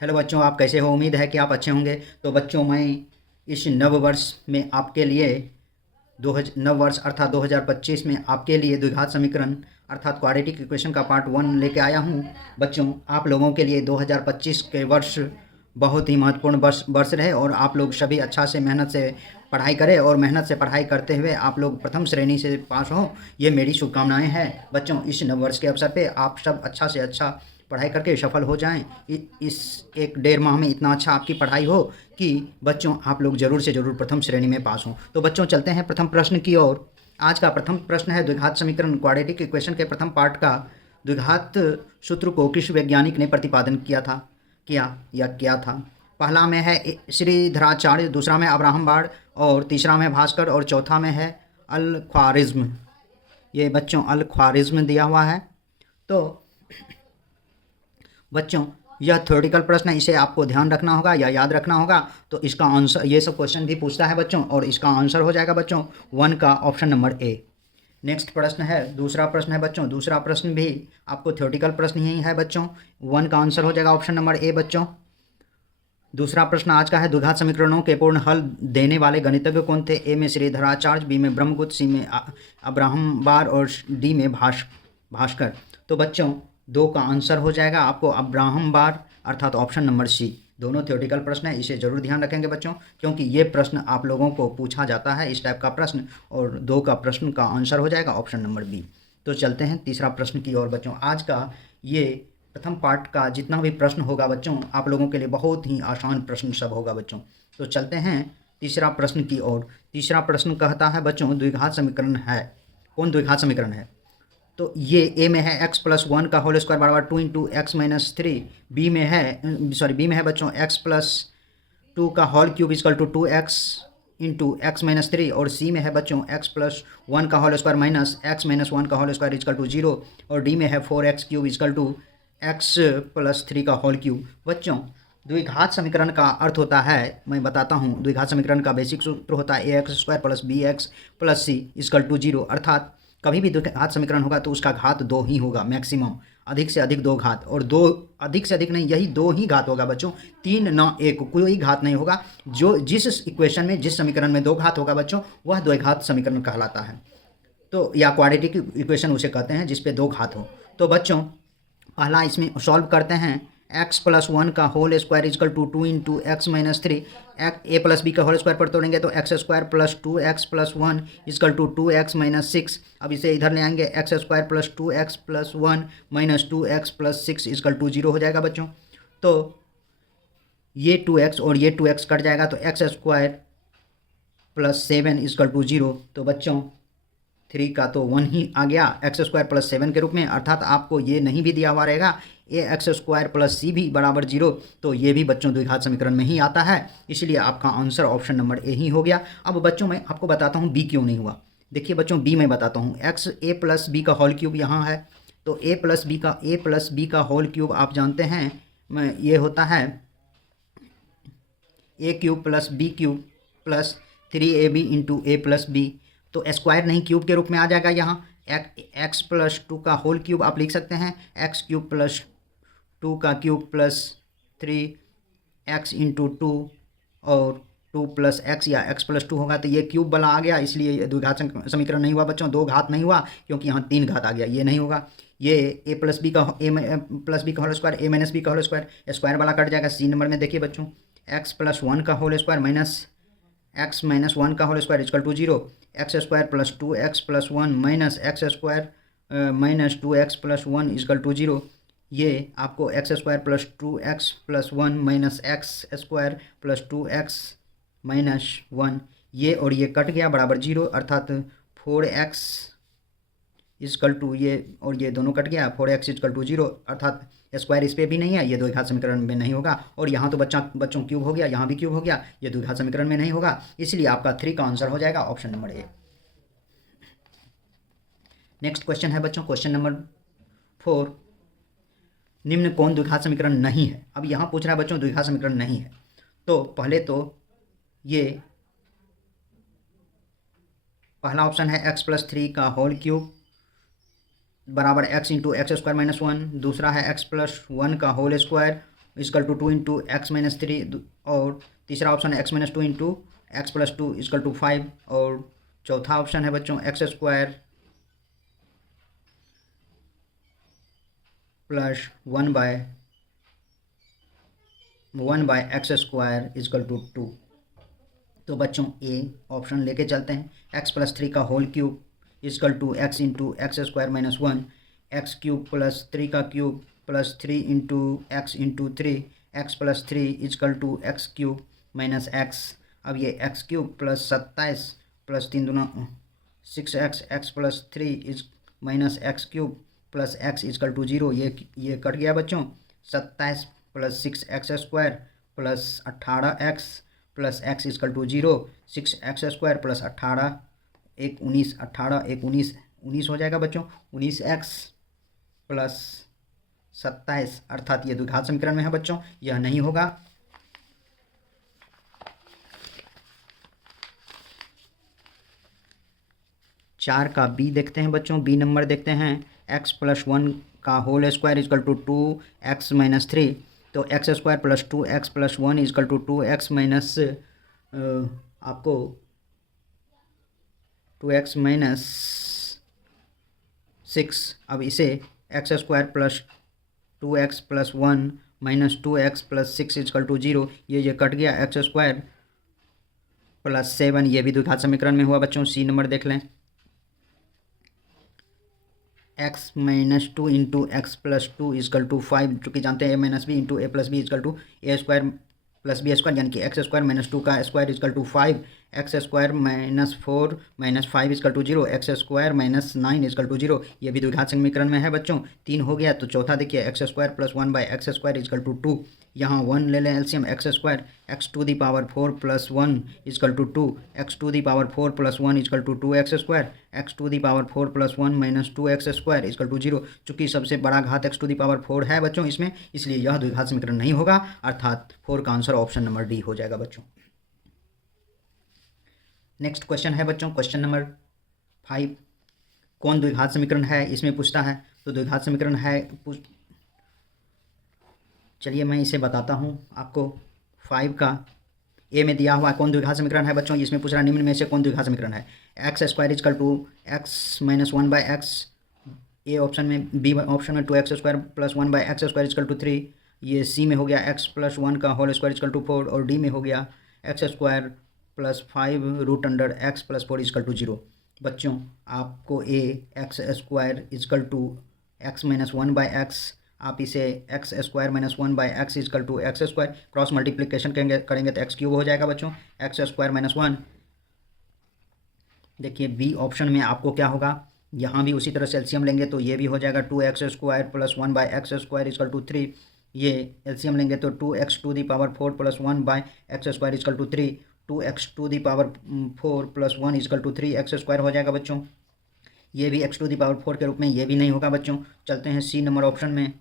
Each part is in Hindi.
हेलो बच्चों, आप कैसे हो? उम्मीद है कि आप अच्छे होंगे। तो बच्चों, मैं इस नव वर्ष में आपके लिए नव वर्ष अर्थात 2025 में आपके लिए द्विघात समीकरण अर्थात क्वाड्रेटिक इक्वेशन का पार्ट 1 लेके आया हूँ। बच्चों, आप लोगों के लिए 2025 के वर्ष बहुत ही महत्वपूर्ण वर्ष रहे और आप लोग सभी अच्छा से मेहनत से पढ़ाई करें और मेहनत से पढ़ाई करते हुए आप लोग प्रथम श्रेणी से पास हों, ये मेरी शुभकामनाएं हैं। बच्चों, इस नव वर्ष के अवसर पे आप सब अच्छा से अच्छा पढ़ाई करके सफल हो जाएं। इस एक डेढ़ माह में इतना अच्छा आपकी पढ़ाई हो कि बच्चों आप लोग ज़रूर से ज़रूर प्रथम श्रेणी में पास हों। तो बच्चों, चलते हैं प्रथम प्रश्न की ओर। आज का प्रथम प्रश्न है द्विघात समीकरण क्वाड्रेटिक इक्वेशन के प्रथम पार्ट का द्विघात सूत्र को किस वैज्ञानिक ने प्रतिपादन किया था। पहला में है श्रीधराचार्य, दूसरा में अब्राहम बाड़ और तीसरा में भास्कर और चौथा में है अल ख्वारिज्म। ये बच्चों अल ख्वारिज्म दिया हुआ है। तो बच्चों, यह थ्योरेटिकल प्रश्न है, इसे आपको ध्यान रखना होगा या याद रखना होगा। तो इसका आंसर, ये सब क्वेश्चन भी पूछता है बच्चों, और इसका आंसर हो जाएगा बच्चों 1 का ऑप्शन नंबर ए। नेक्स्ट प्रश्न है, दूसरा प्रश्न है बच्चों। दूसरा प्रश्न भी आपको थ्योरेटिकल प्रश्न ही है बच्चों। 1 का आंसर हो जाएगा ऑप्शन नंबर ए बच्चों। दूसरा प्रश्न आज का है, द्विघात समीकरणों के पूर्ण हल देने वाले गणितज्ञ कौन थे? ए में श्रीधराचार्य, बी में ब्रह्मगुप्त, सी में अब्राहम बार और डी में भास्कर। तो बच्चों 2 का आंसर हो जाएगा आपको अब्राहम बार अर्थात ऑप्शन नंबर सी। दोनों थ्योरेटिकल प्रश्न है, इसे जरूर ध्यान रखेंगे बच्चों, क्योंकि ये प्रश्न आप लोगों को पूछा जाता है इस टाइप का प्रश्न, और 2 का प्रश्न का आंसर हो जाएगा ऑप्शन नंबर बी। तो चलते हैं तीसरा प्रश्न की ओर बच्चों। आज का ये प्रथम पार्ट का जितना भी प्रश्न होगा बच्चों, आप लोगों के लिए बहुत ही आसान प्रश्न सब होगा बच्चों। तो चलते हैं तीसरा प्रश्न की ओर। तीसरा प्रश्न कहता है बच्चों, द्विघात समीकरण है। कौन द्विघात समीकरण है? तो ये ए में है x प्लस 1 का होल स्क्वायर बराबर 2 इंटू एक्स माइनस 3। बी में है बच्चों x प्लस 2 का whole cube is equal to 2x into X minus 3। और सी में है बच्चों x प्लस 1 का whole square minus X minus 1 का होल स्क्वायर इजकल टू 0। और डी में है 4x cube is equal to x plus 3 का होल क्यूब। बच्चों, द्विघात समीकरण का अर्थ होता है, मैं बताता हूँ, द्विघात समीकरण का बेसिक सूत्र होता है A X square plus B X plus C is equal to 0। अर्थात कभी भी द्विघात समीकरण होगा तो उसका घात 2 ही होगा मैक्सिमम, अधिक से अधिक 2 घात, और 2 अधिक से अधिक नहीं, यही 2 ही घात होगा बच्चों, 3 ना 1, कोई घात नहीं होगा। जो जिस इक्वेशन में, जिस समीकरण में 2 घात होगा बच्चों, वह द्विघात समीकरण कहलाता है। तो या क्वाड्रेटिक इक्वेशन उसे कहते हैं जिसपे 2 घात हो। तो बच्चों पहला इसमें सॉल्व करते हैं। x प्लस 1 का whole square is equal to 2 into X minus 3। A plus B का होल स्क्वायर पर तोड़ेंगे तो X square plus 2x plus 1 is equal to 2x minus 6। अब इसे इधर ले आएंगे, X square plus 2x plus 1 minus 2x plus 6 is equal to 0 हो जाएगा बच्चों। तो ये 2x और ये 2x कट जाएगा तो X square plus 7 is equal to 0। तो बच्चों 3 का तो 1 ही आ गया एक्स स्क्वायर प्लस 7 के रूप में, अर्थात आपको ये नहीं भी दिया हुआ रहेगा ए एक्स स्क्वायर प्लस सी भी बराबर 0। तो ये भी बच्चों द्विघात समीकरण में ही आता है, इसलिए आपका आंसर ऑप्शन नंबर ए ही हो गया। अब बच्चों मैं आपको बताता हूँ बी क्यों नहीं हुआ। देखिए बच्चों, बी मैं बताता हूँ, एक्स ए प्लस बी का होल क्यूब यहाँ है, तो ए प्लस बी का होल क्यूब आप जानते हैं ये होता है A cube plus B cube plus 3ab into A plus B. तो स्क्वायर नहीं, क्यूब के रूप में आ जाएगा यहाँ। एक्स प्लस 2 का होल क्यूब आप लिख सकते हैं, एक्स क्यूब प्लस 2 का क्यूब प्लस 3x इंटू 2 और 2 प्लस एक्स या x प्लस 2 होगा, तो ये क्यूब वाला आ गया, इसलिए ये द्विघात समीकरण नहीं हुआ बच्चों। 2 घात नहीं हुआ क्योंकि यहाँ 3 घात आ गया, ये नहीं होगा। ये ए प्लस बी का whole square, A minus B का होल स्क्वायर, स्क्वायर वाला कट जाएगा। सी नंबर में देखिए बच्चों, x प्लस 1 का whole square minus X minus 1 का whole square is equal to 0। X square plus 2x plus 1 minus X square minus 2x plus 1 is equal to 0। ये आपको X square plus 2x plus 1 minus X square plus 2x minus 1, ये और ये कट गया बराबर 0, अर्थात 4x इजकल टू ये और ये दोनों कट गया, 4x इजकल टू 0, अर्थात स्क्वायर इस पर भी नहीं है, ये द्विघात समीकरण में नहीं होगा। और यहाँ तो बच्चों क्यूब हो गया, यहाँ भी क्यूब हो गया, ये द्विघात समीकरण में नहीं होगा, इसलिए आपका 3 का आंसर हो जाएगा option number A. Next question है बच्चों, क्वेश्चन नंबर 4, निम्न कौन द्विघात समीकरण नहीं है। अब यहाँ पूछ रहा है बच्चों द्विघात समीकरण नहीं है, तो पहले तो ये पहला ऑप्शन है x प्लस 3 का होल क्यूब बराबर x into x square minus 1। दूसरा है x प्लस 1 का whole square is equal to 2 × x-3, और तीसरा ऑप्शन है x-2 × x+2 इजकल टू 5, और चौथा ऑप्शन है बच्चों x² plus 1/x² is equal to 2। तो बच्चों ए ऑप्शन लेके चलते हैं। x+3 का whole cube is equal to x × x² - 1, x³ + 3 का cube plus 3 × x × 3, x+3 is equal to x³ - x। अब ये x³ + 27 + 3 दूना 6x, x+3 is -x³ + x is equal to 0। ये कट गया बच्चों। 27 + 6x² + 18x + x is equal to 0। 6x² + 18 1 19, 18 1 19 19 हो जाएगा बच्चों। 19x + 27 अर्थात ये द्विघात समीकरण में है बच्चों, यह नहीं होगा। चार का बी देखते हैं बच्चों। बी नंबर देखते हैं। x+1 का whole square is equal to 2x - 3। तो x² + 2x + 1 is equal to 2x minus आपको 2x - 6। अब इसे x² + 2x + 1 - 2x + 6 is equal to 0। ये कट गया। x² + 7 ये भी द्विघात समीकरण में हुआ बच्चों। सी नंबर देख लें। x - 2 × x+2 इजकल टू 5, चूँकि जानते हैं a - b × a + b is equal to a² + b² यानी कि x² - 2 का square is equal to 5, x² - 4 - 5 is equal to 0, x² - 9 is equal to 0। ये भी द्विघात समीकरण में है बच्चों। 3 हो गया। तो चौथा देखिए x² + 1/x² इजकल टू 2। यहाँ 1 ले लें LCM. x² x⁴ + 1 is equal to 2, x⁴ + 1 is equal to 2x², x⁴ + 1 - 2x² is equal to 0। चूँकि सबसे बड़ा घात x⁴ है बच्चों इसमें, इसलिए यह द्विघात समीकरण नहीं होगा, अर्थात 4 का आंसर ऑप्शन नंबर डी हो जाएगा बच्चों। नेक्स्ट क्वेश्चन है बच्चों, क्वेश्चन नंबर 5। कौन द्विघात समीकरण है इसमें पूछता है। तो द्विघात समीकरण है, चलिए मैं इसे बताता हूँ आपको। 5 का ए में दिया हुआ कौन द्विघात समीकरण है बच्चों, इसमें पूछ रहा निम्न में से कौन द्विघात समीकरण है। x² is equal to x - 1/x, A option में। बी ऑप्शन में 2x² + 1/x² इजकल टू 3। ये सी में हो गया x+1 का होल स्क्वायर इजकल टू 4, और डी में हो गया x² + 5 √x + 4 इजकल टू 0। बच्चों आपको ए x² is equal to x - 1/x, आप इसे x² - 1/x is equal to x² cross multiplication करेंगे तो x³ हो जाएगा बच्चों। x² - 1 देखिए बी ऑप्शन में आपको क्या होगा, यहाँ भी उसी तरह से एलसीएम लेंगे तो ये भी हो जाएगा 2x² + 1/x² इजकल टू 3। ये एलसीएम लेंगे तो 2x⁴ + 1/x² is equal to 3, 2x⁴ + 1 is equal to 3x² हो जाएगा बच्चों। ये भी x⁴ के रूप में, ये भी नहीं होगा बच्चों। चलते हैं सी नंबर ऑप्शन में।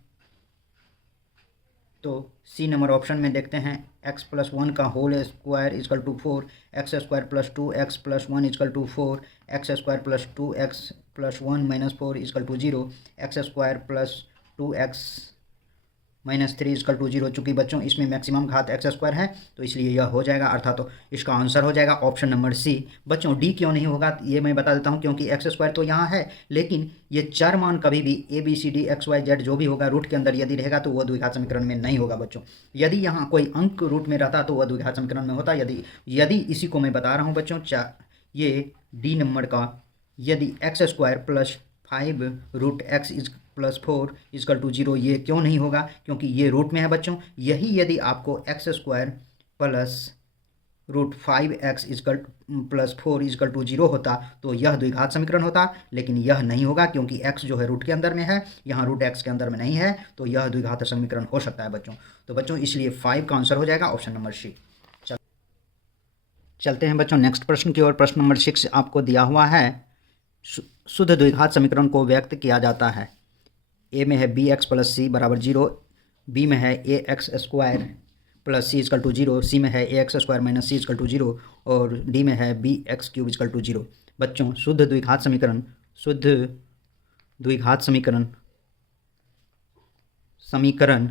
तो सी नंबर ऑप्शन में देखते हैं x+1 का whole square is equal to 4, x² + 2x + 1 is equal to 4, x² + 2x + 1 - 4 is equal to 0, x² + 2x - 3 is equal to 0। चूँकि बच्चों इसमें मैक्सिमम घात x² है तो इसलिए यह हो जाएगा, अर्थात तो इसका आंसर हो जाएगा ऑप्शन नंबर सी। बच्चों डी क्यों नहीं होगा ये मैं बता देता हूँ, क्योंकि x² तो यहाँ है, लेकिन ये चर मान कभी भी ABCD XYZ जो भी होगा रूट के अंदर यदि रहेगा तो वह द्विघात समीकरण में नहीं होगा बच्चों। यदि यहाँ कोई अंक रूट में रहता तो वह द्विघात समीकरण में होता। यदि इसी को मैं बता रहा हूँ बच्चों, ये डी नंबर का यदि x² + 5 √x + 4 इजकल टू 0 ये क्यों नहीं होगा, क्योंकि ये रूट में है बच्चों। यही यदि आपको x² + √5x + 4 इजकल टू 0 होता तो यह द्विघात समीकरण होता, लेकिन यह नहीं होगा क्योंकि x जो है रूट के अंदर में है, यहाँ रूट x के अंदर में नहीं है, तो यह द्विघात समीकरण हो सकता है बच्चों। तो बच्चों इसलिए 5 का आंसर हो जाएगा ऑप्शन नंबर सी। चलते हैं बच्चों नेक्स्ट प्रश्न की ओर। प्रश्न नंबर 6 आपको दिया हुआ है। शुद्ध द्विघात समीकरण को व्यक्त किया जाता है। ए में है bx + c = 0, बी में है ax² + c इजकल टू 0, सी में है ax² - c इजकल टू 0, और डी में है bx³ इजकल टू 0। बच्चों शुद्ध द्विघात समीकरण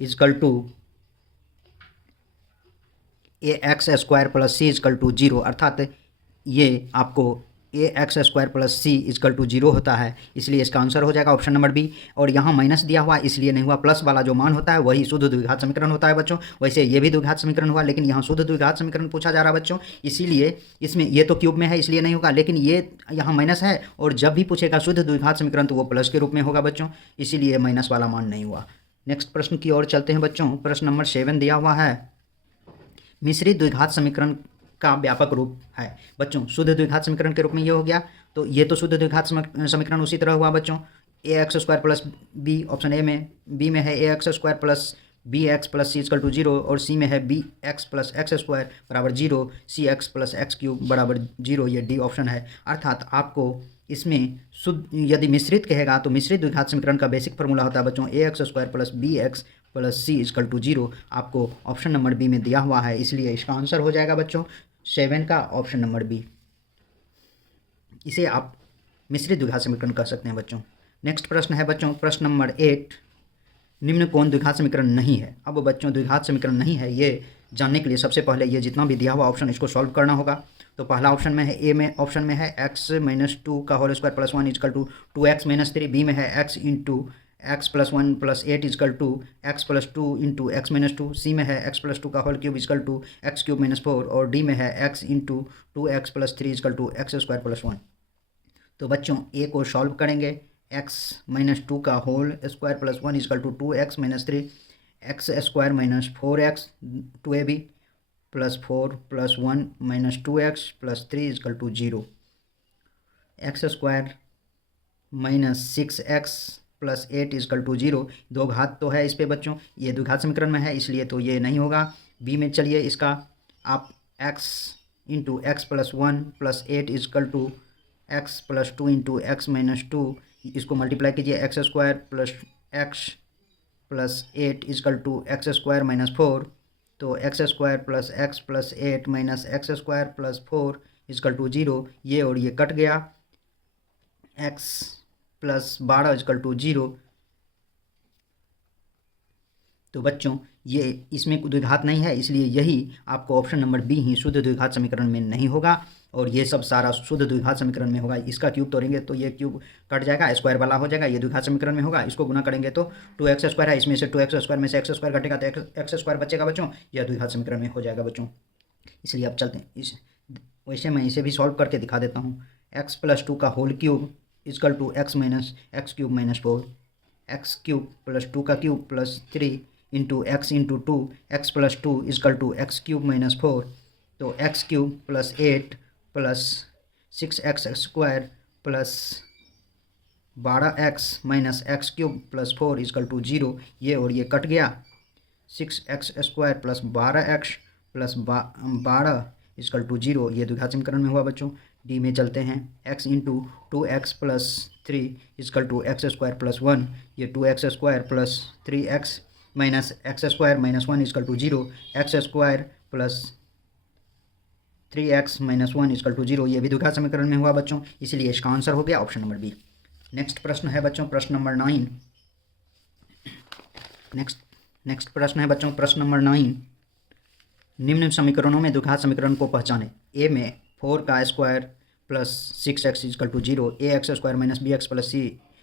is equal to ax² plus C is equal to 0, अर्थात ये आपको ax² plus C is equal to 0 होता है, इसलिए इसका आंसर हो जाएगा ऑप्शन नंबर बी। और यहाँ माइनस दिया हुआ इसलिए नहीं हुआ, प्लस वाला जो मान होता है वही शुद्ध द्विघात समीकरण होता है बच्चों। वैसे ये भी द्विघात समीकरण हुआ, लेकिन यहाँ शुद्ध द्विघात समीकरण पूछा जा रहा है बच्चों, इसीलिए इसमें ये तो क्यूब में है इसलिए नहीं होगा, लेकिन ये यहाँ माइनस है और जब भी पूछेगा शुद्ध द्विघात समीकरण तो वो प्लस के रूप में होगा बच्चों, इसीलिए माइनस वाला मान नहीं हुआ। नेक्स्ट प्रश्न की ओर चलते हैं बच्चों। प्रश्न नंबर 7 दिया हुआ है, मिश्रित द्विघात समीकरण का व्यापक रूप है बच्चों। शुद्ध द्विघात समीकरण के रूप में ये हो गया, तो ये तो शुद्ध द्विघात समीकरण उसी तरह हुआ बच्चों। ax² plus B, option A में, बी में है ax² plus B X plus C is equal to 0 और सी में है बी एक्स प्लस x² बराबर 0, सी एक्स प्लस x³ बराबर 0, ये डी ऑप्शन है। अर्थात आपको इसमें शुद्ध यदि मिश्रित कहेगा तो मिश्रित द्विघात समीकरण का बेसिक फार्मूला होता है बच्चों ax² plus B X plus C is equal to 0, आपको ऑप्शन नंबर बी में दिया हुआ है, इसलिए इसका आंसर हो जाएगा बच्चों 7 का ऑप्शन नंबर बी। इसे आप मिश्रित द्विघात समीकरण कह सकते हैं बच्चों। नेक्स्ट प्रश्न है बच्चों, प्रश्न नंबर 8, निम्न कौन द्विघात समीकरण नहीं है। अब बच्चों द्विघात समीकरण नहीं है ये जानने के लिए सबसे पहले ये जितना भी दिया हुआ ऑप्शन इसको सॉल्व करना होगा। तो पहला ऑप्शन में है, ए में ऑप्शन में है x-2 का whole square plus 1 is equal to 2x - 3, B में है x into x plus 1 plus 8 is equal to x plus 2 into x - 2, C में है x प्लस 2 का whole cube is equal to x³ - 4 और डी में है x into 2x plus 3 is equal to x² plus 1। तो बच्चों ए को सॉल्व करेंगे, x - 2 का whole square plus 1 is equal to 2x - 3 x² - 4x 2ab plus 4 plus 1 - 2x plus 3 is equal to 0, x² - 6x plus 8 is equal to 0। दो घात तो है इस पे बच्चों, ये द्विघात समीकरण में है इसलिए तो ये नहीं होगा। बी में चलिए इसका आप x into x plus 1 plus 8 is equal to x plus 2 into x - 2, इसको मल्टीप्लाई कीजिए, x² plus x plus 8 is equal to x² - 4, तो x² plus x plus 8 minus x² plus 4 is equal to 0, ये और ये कट गया, x प्लस 12 इजकल टू 0। तो बच्चों ये इसमें द्विघात नहीं है, इसलिए यही आपको ऑप्शन नंबर बी ही शुद्ध द्विघात समीकरण में नहीं होगा और ये सब सारा शुद्ध द्विघात समीकरण में होगा। इसका क्यूब तोड़ेंगे तो ये क्यूब कट जाएगा, स्क्वायर वाला हो जाएगा, ये द्विघात समीकरण में होगा। इसको गुना करेंगे तो 2x² है, इसमें से 2x² में से x² घटेगा तो x² बचेगा बच्चों, यह द्विघात समीकरण में हो जाएगा बच्चों। इसलिए अब चलते हैं इस, वैसे मैं इसे भी सॉल्व करके दिखा देता हूँ। x प्लस 2 का whole cube is equal to x minus x³ - 4, x³ plus 2 का cube plus 3 into x into 2, x plus 2 is equal to x³ - 4, तो x³ plus 8 plus 6x² plus 12x minus x³ plus 4 is equal to 0, ये और ये कट गया, 6x² plus 12x plus 12 is equal to 0, ये द्विघात समीकरण में हुआ बच्चों। डी में चलते हैं, x into 2x plus 3 is equal to x² plus 1, ये 2x² plus 3x minus x² minus 1 is equal to 0, x² plus 3x minus 1 is equal to 0, ये भी द्विघात समीकरण में हुआ बच्चों, इसलिए इसका आंसर हो गया ऑप्शन नंबर बी। नेक्स्ट प्रश्न है बच्चों, प्रश्न नंबर 9। नेक्स्ट प्रश्न है बच्चों, प्रश्न नंबर 9, निम्न समीकरणों में द्विघात समीकरण को पहचानें। ए में 4 का square plus 6x is equal to 0, ax² minus bx plus c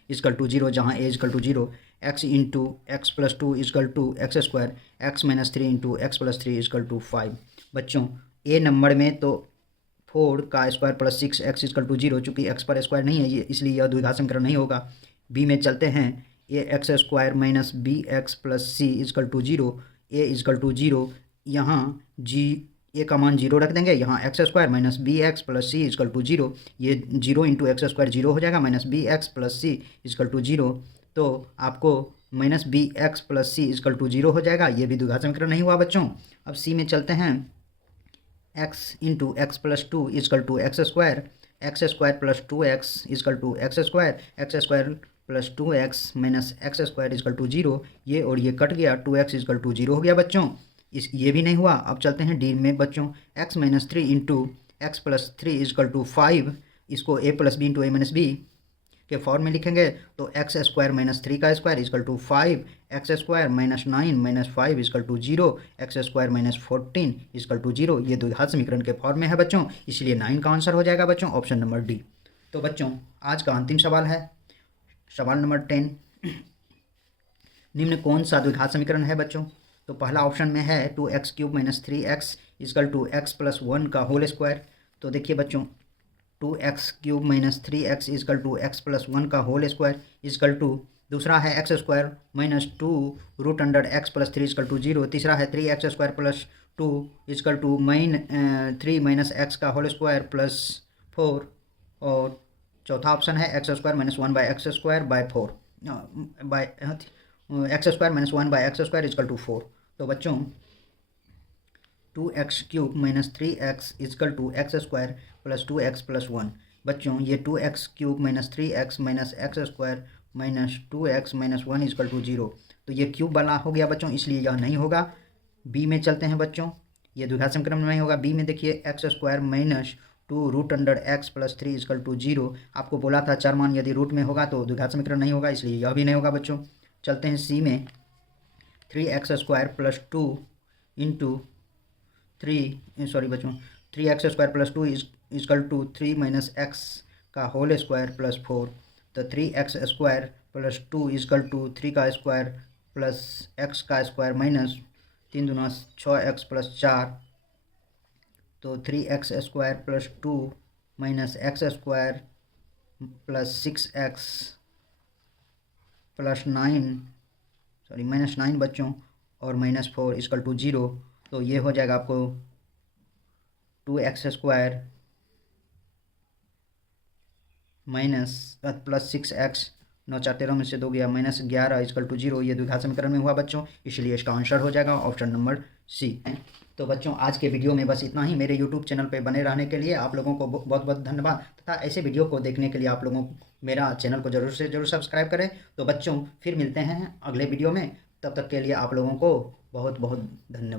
is equal to 0, जहाँ a is equal to 0, x into x plus 2 is equal to x², x minus 3 into x plus 3 is equal to 5। बच्चों ए नंबर में तो 4 का square plus 6x is equal to 0, चूँकि x पर स्क्वायर नहीं है ये, इसलिए यह द्विघात समीकरण नहीं होगा। बी में चलते हैं, ax² minus bx plus c is equal to 0, a is equal to 0, यहाँ ए का मान 0 रख देंगे, यहाँ x² minus bx plus c is equal to 0, ये 0 इंटू x² 0 हो जाएगा, minus bx plus c is equal to 0, तो आपको minus bx plus c is equal to 0 हो जाएगा, ये भी द्विघात समीकरण नहीं हुआ बच्चों। अब सी में चलते हैं, x into x plus 2 is equal to x² plus 2x is equal to x² plus 2x minus x² is equal to 0, ये और ये कट गया, 2x इजकल टू 0 हो गया बच्चों। ये भी नहीं हुआ। अब चलते हैं डी में बच्चों, x minus 3 into x plus 3 is equal to 5, इसको a plus B into a minus B, के फॉर्म में लिखेंगे तो एक्स स्क्वायर माइनस 3 का square is equal to 5, X square minus 9 minus 5 is equal to 0, X square minus 14 is equal to 0। ये द्विघात समीकरण के फॉर्म में है बच्चों, इसलिए 9 का आंसर हो जाएगा बच्चों ऑप्शन नंबर डी। तो बच्चों आज का अंतिम सवाल है सवाल नंबर 10। निम्न कौन सा द्विघात समीकरण है बच्चों? तो पहला ऑप्शन में है 2x³ minus 3x is equal to x plus 1 का होल स्क्वायर। तो देखिए बच्चों 2x³ minus 3x is equal to x plus 1 का होल स्क्वायर इजकल टू, दूसरा है X square minus 2 root under x plus 3 is equal to 0, तीसरा है 3x square plus 2 is equal to 3 minus x का होल स्क्वायर प्लस 4, और चौथा ऑप्शन है X square minus 1 by X square by 4 by X square minus 1 by X square is equal to 4। तो बच्चों 2x³ minus 3x is equal to X square plus 2x plus 1। बच्चों ये 2x³ minus 3x minus X square minus 2x minus 1 is equal to 0, तो ये क्यूब वाला हो गया बच्चों, इसलिए यह नहीं होगा। बी में चलते हैं बच्चों, ये द्विघात समीकरण में नहीं होगा। बी में देखिए X square minus 2 root under x plus 3 is equal to 0। आपको बोला था चर मान यदि रूट में होगा तो द्विघात समीकरण नहीं होगा, इसलिए यह भी नहीं होगा बच्चों। चलते हैं सी में, 3x square plus 2 into 3x square plus 2 is equal to 3 minus X का होल स्क्वायर प्लस 4। तो 3x square plus 2 is equal to 3 का स्क्वायर प्लस x का स्क्वायर माइनस 3 दूना 6x प्लस 4। तो 3x square plus 2 minus X square plus 6x plus 9 minus 9 बच्चों और माइनस 4 इजकल टू 0। तो ये हो जाएगा आपको 2x square minus plus 6x, 9 4 13 में से 2 गया माइनस 11 इजकल टू 0। ये द्विघात समीकरण में हुआ बच्चों, इसलिए इसका आंसर हो जाएगा ऑप्शन नंबर सी। तो बच्चों आज के वीडियो में बस इतना ही। मेरे यूट्यूब चैनल पे बने रहने के लिए आप लोगों को बहुत बहुत धन्यवाद, तथा ऐसे वीडियो को देखने के लिए आप लोगों मेरा चैनल को ज़रूर से ज़रूर सब्सक्राइब करें। तो बच्चों फिर मिलते हैं अगले वीडियो में, तब तक के लिए आप लोगों को बहुत बहुत धन्यवाद।